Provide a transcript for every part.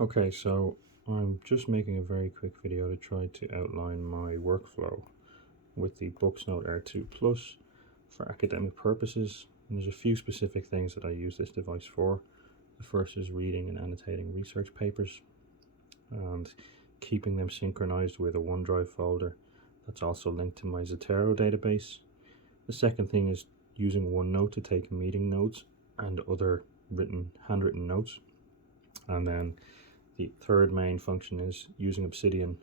Okay, so I'm just making a very quick video to try to outline my workflow with the Boox Note Air 2 Plus for academic purposes. And there's a few specific things that I use this device for. The first is reading and annotating research papers and keeping them synchronized with a OneDrive folder that's also linked to my Zotero database. The second thing is using OneNote to take meeting notes and other handwritten notes. And then the third main function is using Obsidian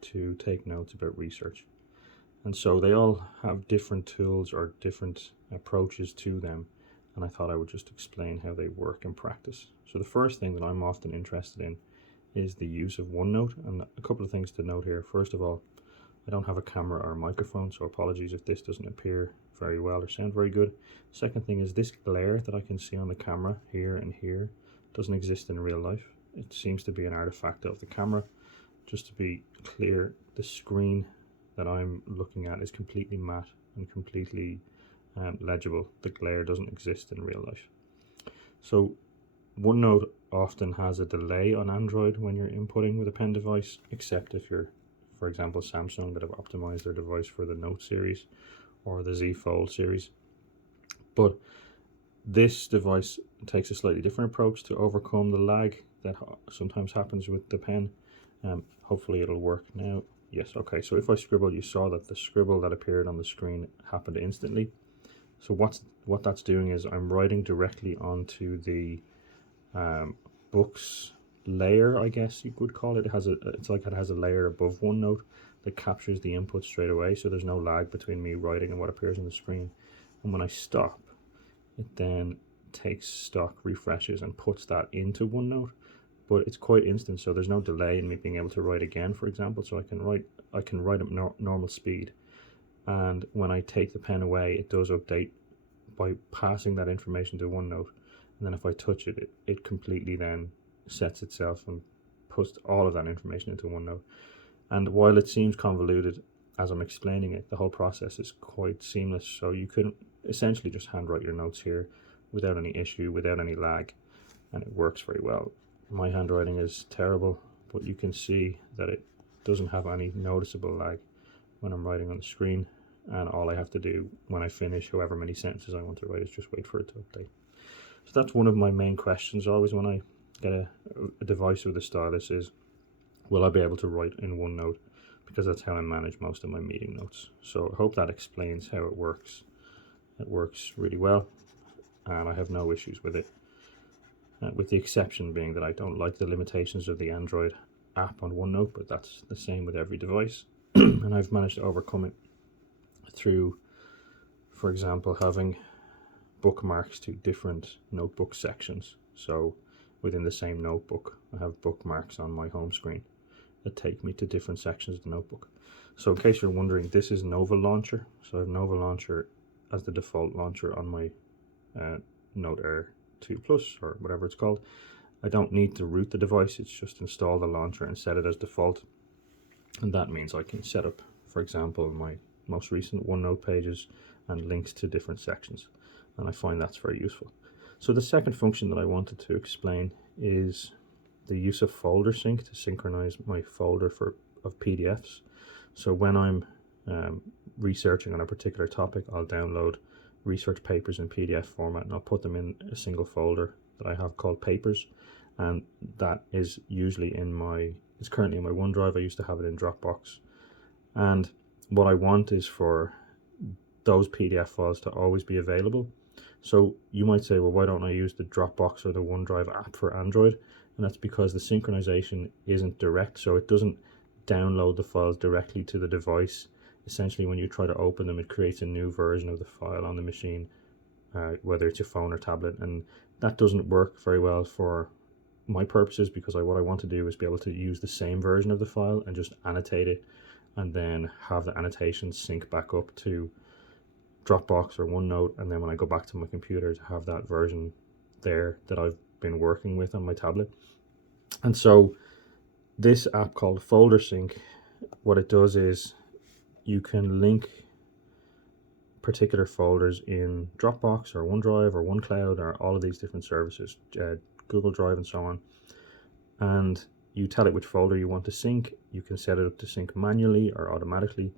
to take notes about research. And so they all have different tools or different approaches to them, and I thought I would just explain how they work in practice. So the first thing that I'm often interested in is the use of OneNote, and a couple of things to note here. First of all, I don't have a camera or a microphone, so apologies if this doesn't appear very well or sound very good. Second thing is this glare that I can see on the camera here and here doesn't exist in real life. It seems to be an artifact of the camera. Just to be clear, the screen that I'm looking at is completely matte and completely legible. The glare doesn't exist in real life. So OneNote often has a delay on Android when you're inputting with a pen device, except if you're, for example, Samsung, that have optimized their device for the Note series or the Z Fold series. But this device takes a slightly different approach to overcome the lag that sometimes happens with the pen. Hopefully it'll work now. Yes, okay, so if I scribble, you saw that the scribble that appeared on the screen happened instantly. So what that's doing is I'm writing directly onto the Boox layer, I guess you could call it. It's like it has a layer above OneNote that captures the input straight away, so there's no lag between me writing and what appears on the screen. And when I stop, it then takes stock, refreshes, and puts that into OneNote. But it's quite instant, so there's no delay in me being able to write again, for example. So I can write at normal speed, and when I take the pen away, it does update by passing that information to OneNote. And then if I touch it, it completely then sets itself and puts all of that information into OneNote. And while it seems convoluted as I'm explaining it, the whole process is quite seamless. So you can essentially just handwrite your notes here without any issue, without any lag, and it works very well. My handwriting is terrible, but you can see that it doesn't have any noticeable lag when I'm writing on the screen, and all I have to do when I finish however many sentences I want to write is just wait for it to update. So that's one of my main questions always when I get a device with a stylus is, will I be able to write in OneNote? Because that's how I manage most of my meeting notes. So I hope that explains how it works. It works really well, and I have no issues with it. With the exception being that I don't like the limitations of the Android app on OneNote, but that's the same with every device. And I've managed to overcome it through, for example, having bookmarks to different notebook sections. So within the same notebook, I have bookmarks on my home screen that take me to different sections of the notebook. So in case you're wondering, this is Nova Launcher. So I have Nova Launcher as the default launcher on my Note Air 2 Plus or whatever it's called. I don't need to root the device, it's just install the launcher and set it as default. And that means I can set up, for example, my most recent OneNote pages and links to different sections. And I find that's very useful. So the second function that I wanted to explain is the use of folder sync to synchronize my folder of PDFs. So when I'm researching on a particular topic, I'll download research papers in PDF format and I'll put them in a single folder that I have called papers, and that is usually it's currently in my OneDrive. I used to have it in Dropbox, and what I want is for those PDF files to always be available. So you might say, well, why don't I use the Dropbox or the OneDrive app for Android? And that's because the synchronization isn't direct, so it doesn't download the files directly to the device. Essentially, when you try to open them, it creates a new version of the file on the machine, whether it's your phone or tablet, and that doesn't work very well for my purposes, because what I want to do is be able to use the same version of the file and just annotate it, and then have the annotation sync back up to Dropbox or OneNote, and then when I go back to my computer to have that version there that I've been working with on my tablet. And so this app called Folder Sync, what it does is you can link particular folders in Dropbox or OneDrive or OneCloud or all of these different services, Google Drive and so on, and you tell it which folder you want to sync. You can set it up to sync manually or automatically,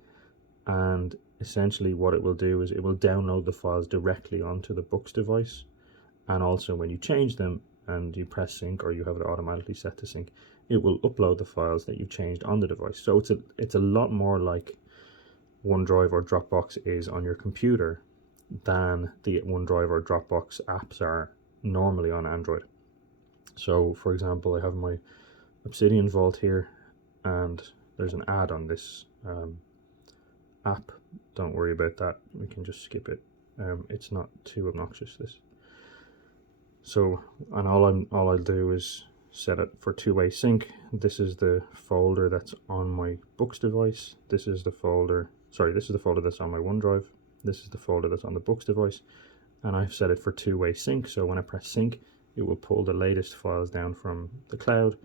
and essentially what it will do is it will download the files directly onto the Boox device, and also when you change them and you press sync or you have it automatically set to sync, it will upload the files that you've changed on the device. So it's a lot more like OneDrive or Dropbox is on your computer than the OneDrive or Dropbox apps are normally on Android. So for example, I have my Obsidian Vault here, and there's an ad on this app. Don't worry about that, we can just skip it. It's not too obnoxious, this. So, and all I'll do is set it for two-way sync. This is the folder that's on my Boox device. This is the folder, sorry, this is the folder that's on my OneDrive. This is the folder that's on the Boox device, and I've set it for two-way sync. So when I press sync, it will pull the latest files down from the cloud,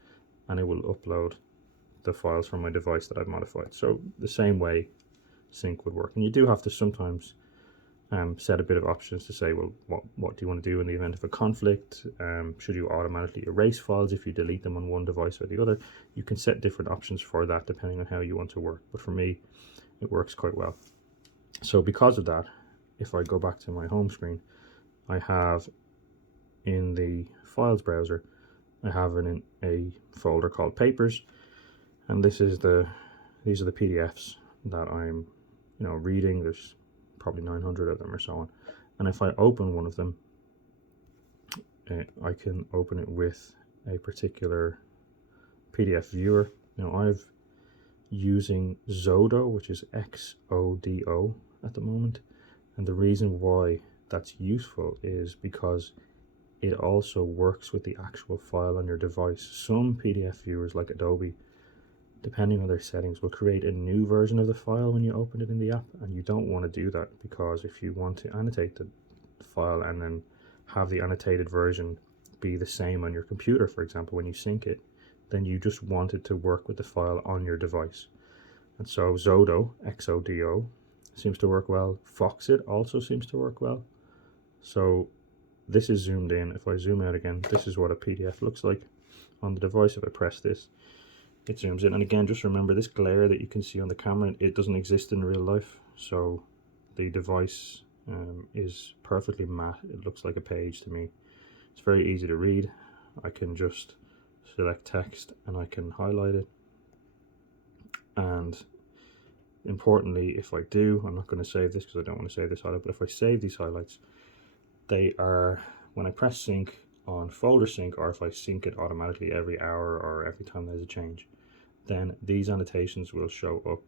and it will upload the files from my device that I've modified. So the same way sync would work. And you do have to sometimes set a bit of options to say, well, what do you want to do in the event of a conflict? Should you automatically erase files if you delete them on one device or the other? You can set different options for that depending on how you want to work. But for me, it works quite well. So because of that, if I go back to my home screen, I have in the files browser, I have a folder called Papers, and these are the PDFs that I'm reading. There's probably 900 of them or so on, and if I open one of them, I can open it with a particular PDF viewer. Now I'm using Zodo, which is XODO at the moment, and the reason why that's useful is because it also works with the actual file on your device. Some PDF viewers like Adobe, depending on their settings, will create a new version of the file when you open it in the app, and you don't want to do that, because if you want to annotate the file and then have the annotated version be the same on your computer, for example, when you sync it, then you just want it to work with the file on your device. And so Zodo, XODO, seems to work well. Foxit also seems to work well. So this is zoomed in. If I zoom out again, this is what a PDF looks like on the device. If I press this, it zooms in. And again, just remember, this glare that you can see on the camera, it doesn't exist in real life. So the device is perfectly matte. It looks like a page to me. It's very easy to read. I can just select text and I can highlight it. And importantly, if I do, I'm not going to save this because I don't want to save this highlight, but if I save these highlights, they are, when I press sync on folder sync, or if I sync it automatically every hour or every time there's a change, then these annotations will show up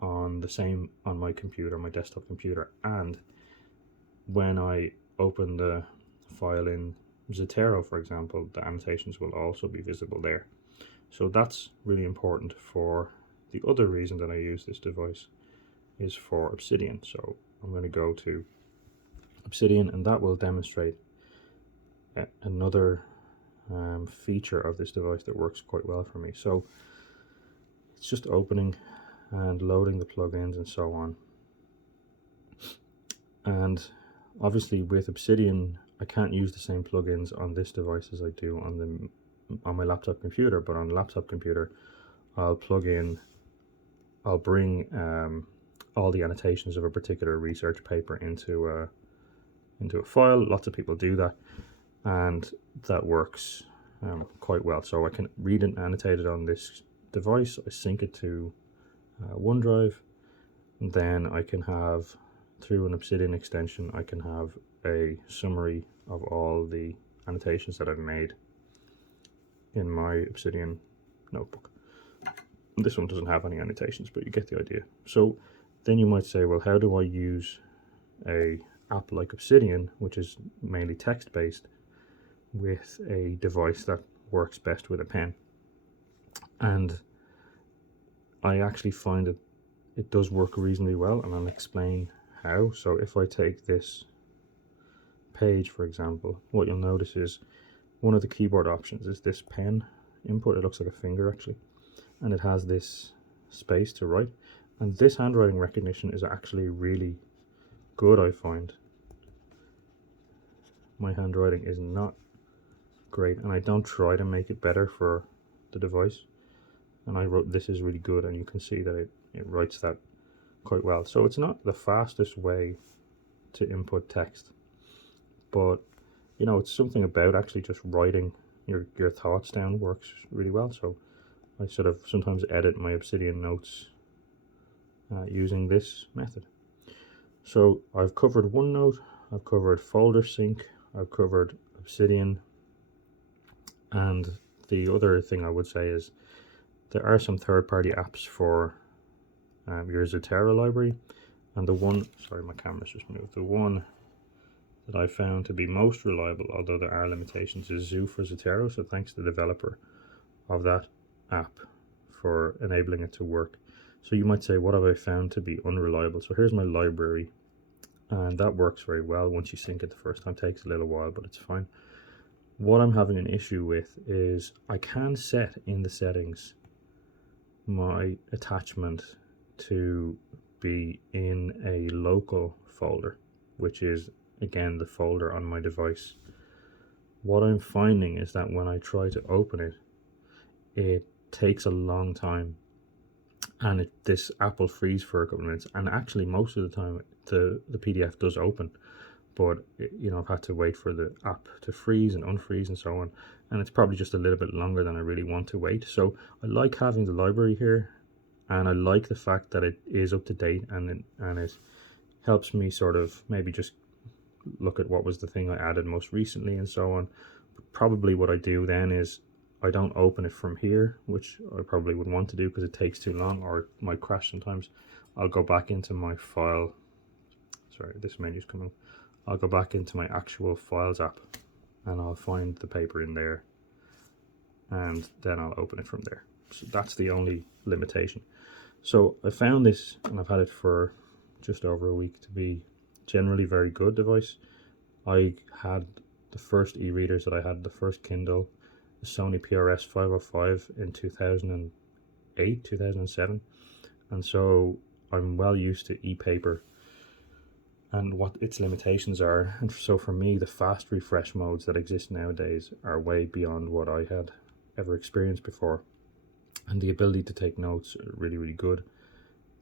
on my computer, my desktop computer. And when I open the file in Zotero, for example, the annotations will also be visible there. So that's really important. For the other reason that I use this device is for Obsidian. So I'm going to go to Obsidian, and that will demonstrate another feature of this device that works quite well for me. So it's just opening and loading the plugins and so on. And obviously with Obsidian, I can't use the same plugins on this device as I do on my laptop computer, but on the laptop computer, I'll bring all the annotations of a particular research paper into a file. Lots of people do that, and that works quite well. So I can read and annotate it on this device. I sync it to OneDrive, and then I can have, through an Obsidian extension, I can have a summary of all the annotations that I've made in my Obsidian notebook. This one doesn't have any annotations, but you get the idea. So then you might say, well, how do I use a app like Obsidian, which is mainly text-based, with a device that works best with a pen? And I actually find it does work reasonably well, and I'll explain how. So if I take this page, for example, what you'll notice is one of the keyboard options is this pen input. It looks like a finger actually, and it has this space to write, and this handwriting recognition is actually really good. I find my handwriting is not great, and I don't try to make it better for the device. And I wrote this is really good, and you can see that it writes that quite well. So it's not the fastest way to input text, but you know, it's something about actually just writing your thoughts down works really well. So I sort of sometimes edit my Obsidian notes using this method. So I've covered OneNote, I've covered folder sync, I've covered Obsidian, and the other thing I would say is there are some third-party apps for your Zotero library, and the one, sorry, my camera's just moved, the one that I found to be most reliable, although there are limitations, is Zoo for Zotero. So thanks to the developer of that app for enabling it to work. So you might say, what have I found to be unreliable? So here's my library, and that works very well. Once you sync it the first time, it takes a little while, but it's fine. What I'm having an issue with is I can set in the settings my attachment to be in a local folder, which is again the folder on my device. What I'm finding is that when I try to open it, it takes a long time, and this app will freeze for a couple of minutes, and actually most of the time the PDF does open, but you know, I've had to wait for the app to freeze and unfreeze and so on, and it's probably just a little bit longer than I really want to wait. So I like having the library here, and I like the fact that it is up to date, and it helps me sort of maybe just look at what was the thing I added most recently and so on. But probably what I do then is I don't open it from here, which I probably would want to do because it takes too long or it might crash sometimes. I'll go back into my file, sorry, this menu's coming. I'll go back into my actual files app and I'll find the paper in there, and then I'll open it from there. So that's the only limitation. So I found this, and I've had it for just over a week, to be generally very good device. I had the first e-readers that I had, the first Kindle, the Sony PRS 505 in 2008, 2007, and so I'm well used to e-paper and what its limitations are. And so for me, the fast refresh modes that exist nowadays are way beyond what I had ever experienced before, and the ability to take notes are really, really good.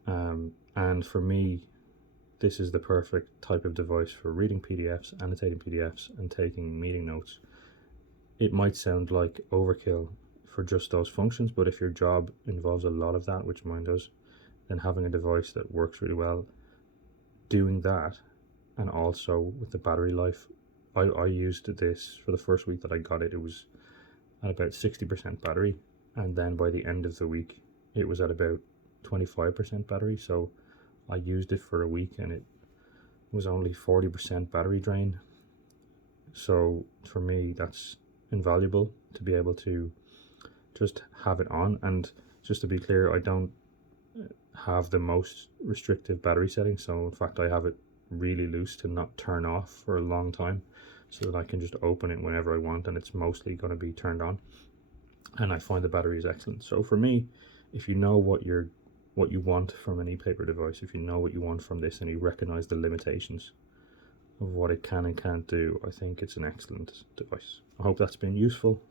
And for me, this is the perfect type of device for reading PDFs, annotating PDFs, and taking meeting notes. It might sound like overkill for just those functions, but if your job involves a lot of that, which mine does, then having a device that works really well doing that, and also with the battery life, I used this for the first week that I got it. It was at about 60% battery, and then by the end of the week it was at about 25% battery. So I used it for a week and it was only 40% battery drain. So for me, that's invaluable to be able to just have it on. And just to be clear, I don't have the most restrictive battery settings, so in fact I have it really loose to not turn off for a long time, so that I can just open it whenever I want, and it's mostly going to be turned on, and I find the battery is excellent. So for me, if you know what you want from an e-paper device, if you know what you want from this, and you recognize the limitations of what it can and can't do, I think it's an excellent device. I hope that's been useful.